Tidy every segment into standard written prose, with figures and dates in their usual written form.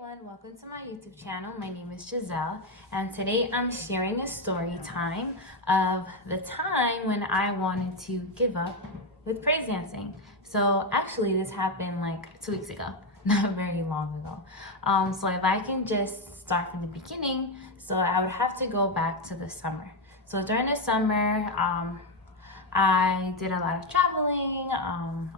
everyone, welcome to my YouTube channel. My name is Giselle, and today I'm sharing a story time of the time when I wanted to give up with praise dancing. So actually this happened like 2 weeks ago, not very long ago. So if I can just start from the beginning, so I would have to go back to the summer. So during the summer, I did a lot of traveling.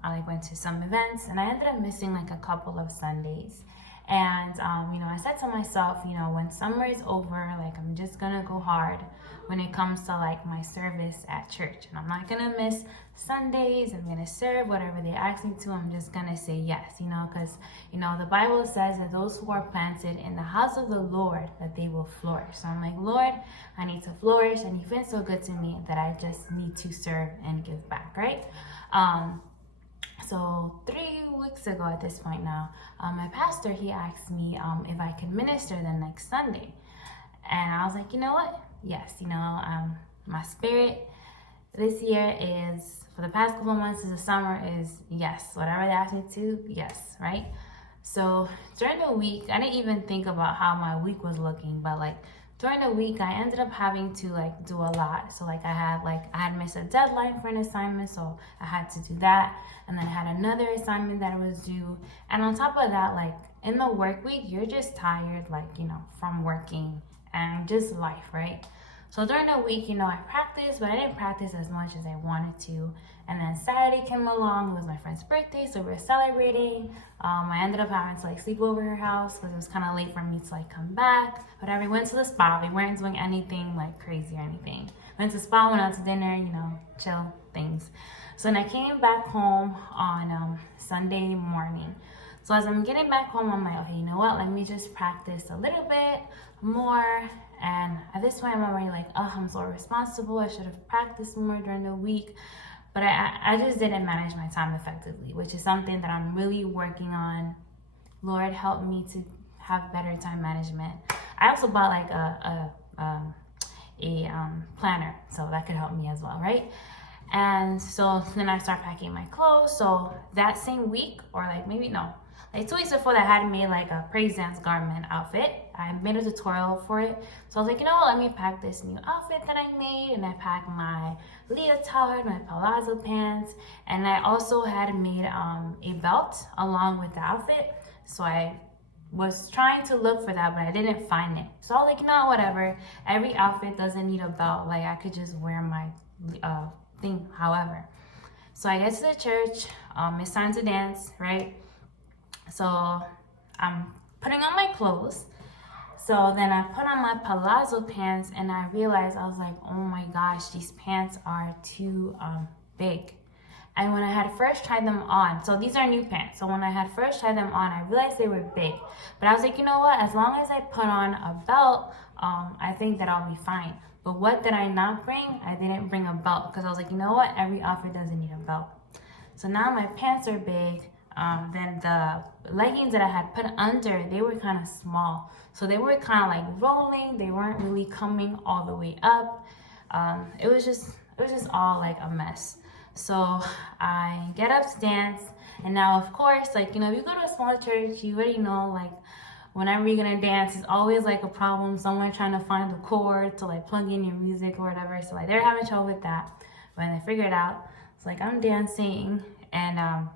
I went to some events, and I ended up missing like a couple of Sundays. And I said to myself, when summer is over, like I'm just gonna go hard when it comes to like my service at church, and I'm not gonna miss Sundays. I'm gonna serve whatever they ask me to. I'm just gonna say yes, because the Bible says that those who are planted in the house of the Lord, that they will flourish. So I'm like, Lord, I need to flourish, and you've been so good to me that I just need to serve and give back, right? So 3 weeks ago at this point now, my pastor, he asked me if I could minister the next Sunday. And I was like, you know what? Yes, my spirit this year is, for the past couple months of the summer, is yes. Whatever they ask me to, yes, right? So during the week, I didn't even think about how my week was looking, but like during the week, I ended up having to like do a lot. So like I had missed a deadline for an assignment, so I had to do that. And then I had another assignment that was due. And on top of that, like in the work week, you're just tired, like, from working and just life, right? So during the week, I practiced, but I didn't practice as much as I wanted to. And then Saturday came along. It was my friend's birthday, so we were celebrating. I ended up having to like sleep over her house because it was kind of late for me to like come back. But we went to the spa. We weren't doing anything like crazy or anything. Went to the spa, went out to dinner, chill things. So then I came back home on Sunday morning. So as I'm getting back home, I'm like, okay, you know what? Let me just practice a little bit more. And at this point, I'm already like, oh, I'm so responsible. I should have practiced more during the week. But I just didn't manage my time effectively, which is something that I'm really working on. Lord, help me to have better time management. I also bought like a planner, so that could help me as well, right? And so then I start packing my clothes. So that same week, or like maybe no, like 2 weeks before that, I had made like a praise dance garment outfit. I made a tutorial for it. So I was like, let me pack this new outfit that I made. And I packed my leotard, my palazzo pants. And I also had made a belt along with the outfit. So I was trying to look for that, but I didn't find it. So I was like, whatever. Every outfit doesn't need a belt. Like I could just wear my thing, however. So I get to the church. It's time to dance, right? So I'm putting on my clothes. So then I put on my palazzo pants, and I realized, I was like, oh my gosh, these pants are too big. And when I had first tried them on, so these are new pants. So when I had first tried them on, I realized they were big. But I was like, you know what? As long as I put on a belt, I think that I'll be fine. But what did I not bring? I didn't bring a belt because I was like, you know what? Every outfit doesn't need a belt. So now my pants are big. Then the leggings that I had put under, they were kind of small. So they were kind of like rolling. They weren't really coming all the way up. It was just all like a mess. So I get up to dance. And now, of course, like, if you go to a small church, you already know, like, whenever you're gonna dance, it's always like a problem. Someone trying to find the chord to like plug in your music or whatever. So like they're having trouble with that. But I figured it out. It's like I'm dancing, and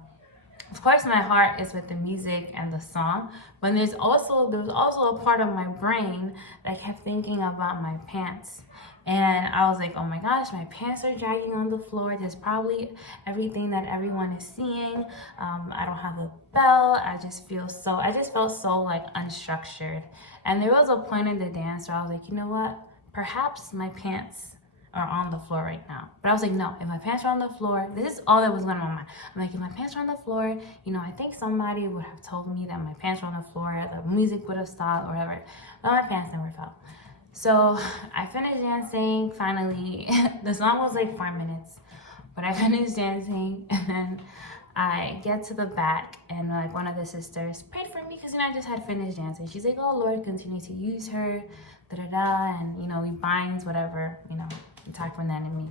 of course my heart is with the music and the song. But there was also a part of my brain that kept thinking about my pants. And I was like, oh my gosh, my pants are dragging on the floor. There's probably everything that everyone is seeing. I don't have a belt. I just felt so like unstructured. And there was a point in the dance where I was like, you know what? Perhaps my pants are on the floor right now. But I was like, no, if my pants are on the floor, this is all that was going on in my mind. I'm like, if my pants are on the floor, I think somebody would have told me that my pants were on the floor, the music would have stopped or whatever. But my pants never fell. So I finished dancing, finally. The song was like 4 minutes, but I finished dancing, and then I get to the back, and like one of the sisters prayed for me because I just had finished dancing. She's like, oh Lord, continue to use her, and we binds whatever, attack from the enemy.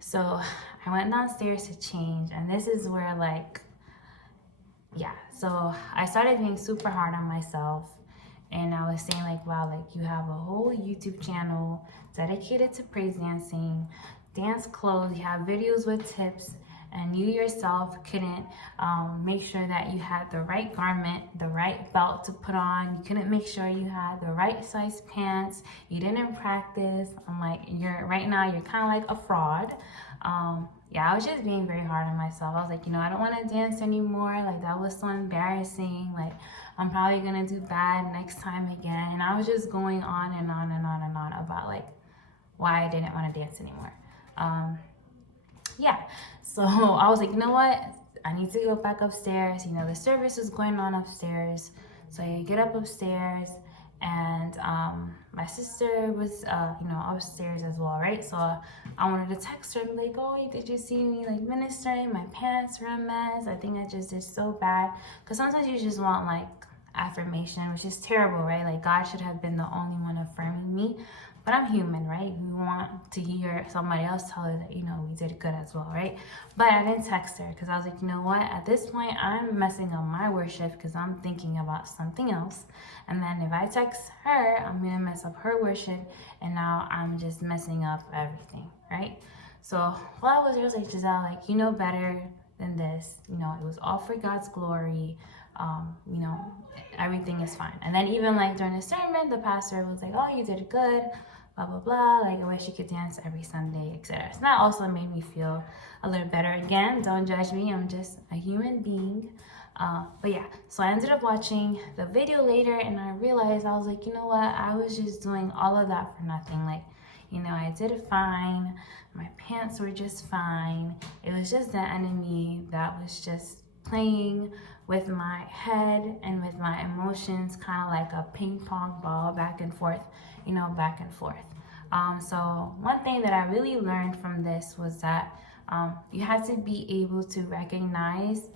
So I went downstairs to change, and this is where like yeah, so I started being super hard on myself. And I was saying like, wow, like you have a whole YouTube channel dedicated to praise dancing, dance clothes, you have videos with tips, and you yourself couldn't make sure that you had the right garment, the right belt to put on. You couldn't make sure you had the right size pants. You didn't practice. I'm like, right now you're kind of like a fraud. Yeah, I was just being very hard on myself. I was like, I don't want to dance anymore. Like, that was so embarrassing. Like, I'm probably gonna do bad next time again. And I was just going on and on and on and on about like why I didn't want to dance anymore. Yeah, so I was like, you know what? I need to go back upstairs. The service is going on upstairs. So I get up upstairs, and my sister was, upstairs as well, right? So I wanted to text her and be like, oh, did you see me like ministering? My pants were a mess. I think I just did so bad. Because sometimes you just want like affirmation, which is terrible, right? Like God should have been the only one affirming me. But I'm human, right? We want to hear somebody else tell us that, we did good as well, right? But I didn't text her because I was like, you know what? At this point, I'm messing up my worship because I'm thinking about something else. And then if I text her, I'm going to mess up her worship. And now I'm just messing up everything, right? So while I was there, I was like, Giselle, like, you know better than this. It was all for God's glory. Everything is fine. And then even like during the sermon, the pastor was like, oh, you did good. Blah, blah, blah, like I wish you could dance every Sunday, etc. So that also made me feel a little better. Again, don't judge me, I'm just a human being. But yeah, so I ended up watching the video later and I realized, I was like, you know what, I was just doing all of that for nothing. Like, I did it fine, my pants were just fine. It was just the enemy that was just playing with my head and with my emotions, kind of like a ping pong ball back and forth, back and forth. So one thing that I really learned from this was that you have to be able to recognize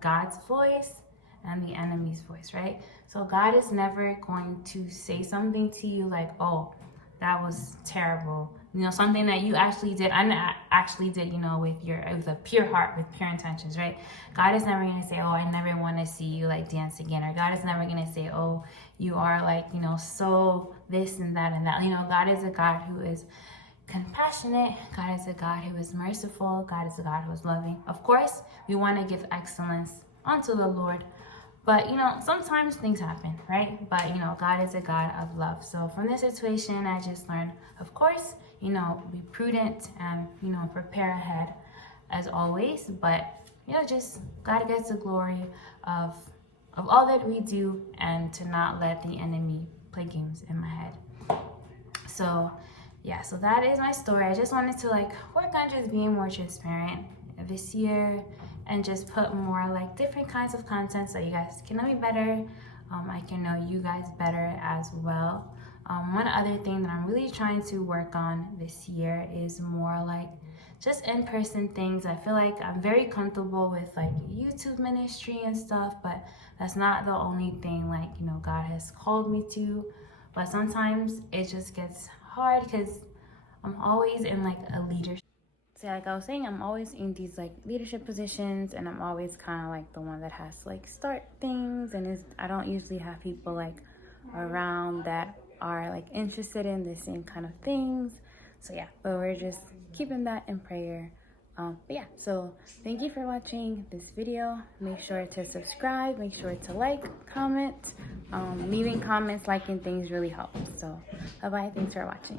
God's voice and the enemy's voice, right? So God is never going to say something to you like, oh, that was terrible. Something that you actually did, I actually did, with a pure heart, with pure intentions, right? God is never going to say, oh, I never want to see you like dance again. Or God is never going to say, oh, you are like, so this and that and that. God is a God who is compassionate. God is a God who is merciful. God is a God who is loving. Of course, we want to give excellence unto the Lord. But, sometimes things happen, right? But, God is a God of love. So from this situation, I just learned, of course, be prudent and, prepare ahead as always. But, just God gets the glory of all that we do and to not let the enemy play games in my head. So, yeah, so that is my story. I just wanted to work on just being more transparent this year and just put more different kinds of content so you guys can know me better. I can know you guys better as well. One other thing that I'm really trying to work on this year is more just in-person things. I feel like I'm very comfortable with YouTube ministry and stuff, but that's not the only thing God has called me to. But sometimes it just gets hard because I'm always in a leadership. So like I was saying, I'm always in these leadership positions, and I'm always kind of the one that has to start things, and I don't usually have people around that are interested in the same kind of things. So yeah, but we're just keeping that in prayer. But yeah, so thank you for watching this video. Make sure to subscribe, make sure to like, comment. Leaving comments, liking things really helps. So bye bye, thanks for watching.